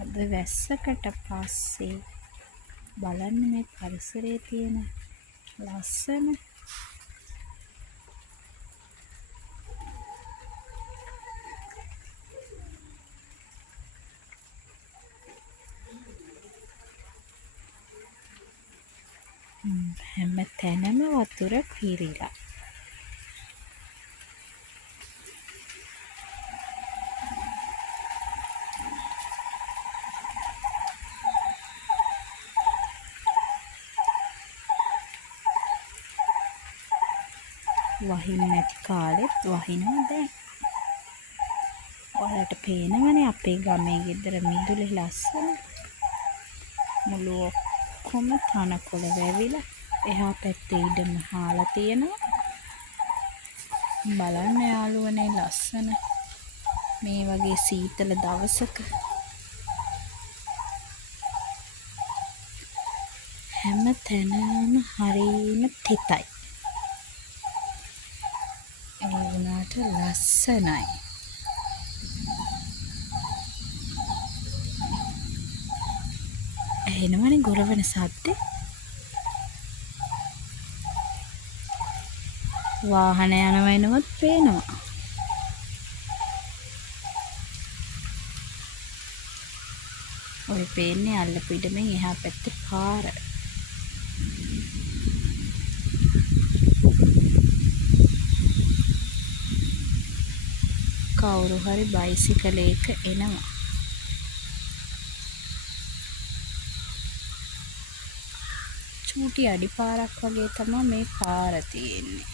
අද වැස්සකට පස්සේ බලන්න මේ පරිසරයේ තියෙන ලස්සන හැම තැනම වතුර පිරීලා. වහින්න නැති කාලෙත් වහිනවා දැන්. ඔයාලට පේනවනේ අපේ ගමේ ගෙදර මිදුලේ ලස්සන. මුළු ඔක්කොම තනකොළ වැවිලා එහා පැත්තේ ඉඩම හාලා තියෙනවා. බලන්න යාළුවනේ ලස්සන මේ වගේ සීතල දවසක හැම තැනම හරියම තිතයි. ඒ වුණාට ලස්සනයි. ඇහෙනවනේ ගොරවන සද්දේ. වාහන යනවා එනවත් පේනවා. ඔය පේන්නේ අල්ලපු ඉඩමෙන් එහා පැත්තේ පාර. කවුරු හරි බයිසිකලයක එනවා. චූටි අඩිපාරක් වගේ තමයි මේ පාර තියෙන්නේ.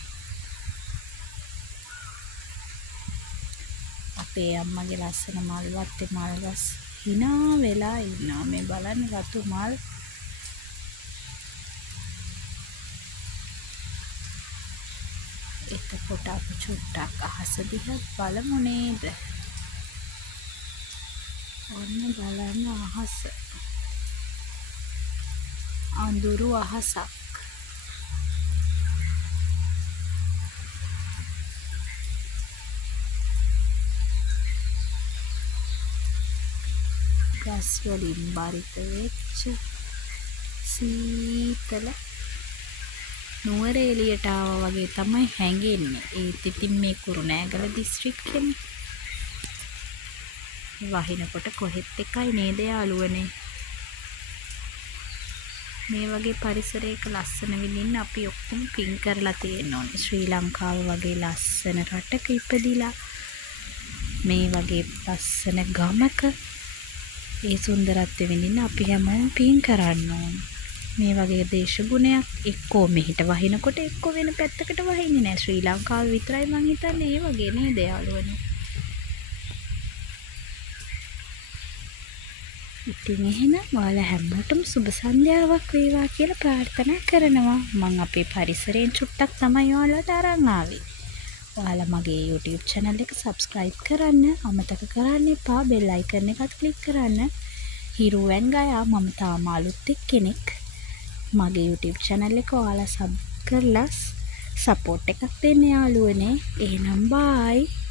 අපේ අම්මගේ ලස්සන මල්වත්තේ මල්ගස් hina වෙලා ඉන්නවා. මේ බලන්න රතු මල්. එතකොට අපි චුට්ටක් අහස දිහා බලමු නේද? ඔන්න බලන්න අහස. අඳුරු අහසක්. ගස් වලින් බරිත වෙච්ච සීතල නුවර එළියට ආවා වගේ තමයි හැඟෙන්නේ. ඒත් ඉතින් මේ කුරුණෑගල දිස්ත්‍රික්කෙනේ. වහිනකොට කොහෙත් එකයි නේද යාළුවනේ. මේ වගේ පරිසරයක ලස්සන විඳින්න අපි ඔක්කොම පින් කරලා තියෙන්න ඕනේ. ශ්‍රී ලංකාව වගේ ලස්සන රටක ඉපදිලා මේ වගේ ලස්සන ගමක ඒ සුන්දරත්වය විඳින්න අපි හැමෝම පින් කරන්න ඕනේ. මේ වගේ දේශගුණයක් එක්කෝ මෙහෙට වහිනකොට එක්කෝ වෙන පැත්තකට වහින්නේ නැහැ. ශ්‍රී ලංකාව විතරයි මං හිතන්නේ ඒ වගේ නේද යාළුවනේ. ඉතින් එහෙනම් ඔයාලා හැමෝටම සුබ සන්ධ්‍යාවක් වේවා කියලා ප්‍රාර්ථනා කරනවා. මං අපේ පරිසරයෙන් චුට්ටක් තමයි ඔයාලට අරන් ආවේ. ඔයාලා මගේ YouTube channel එක subscribe කරන්න අමතක කරන්න එපා. bell icon එකත් click කරන්න. හිරුවෙන් ගයා මම තාම අලුත් කෙනෙක්. මගේ YouTube channel එක ඔයාලා sub කරලා support එකක් දෙන්න යාළුවනේ. එහෙනම් bye.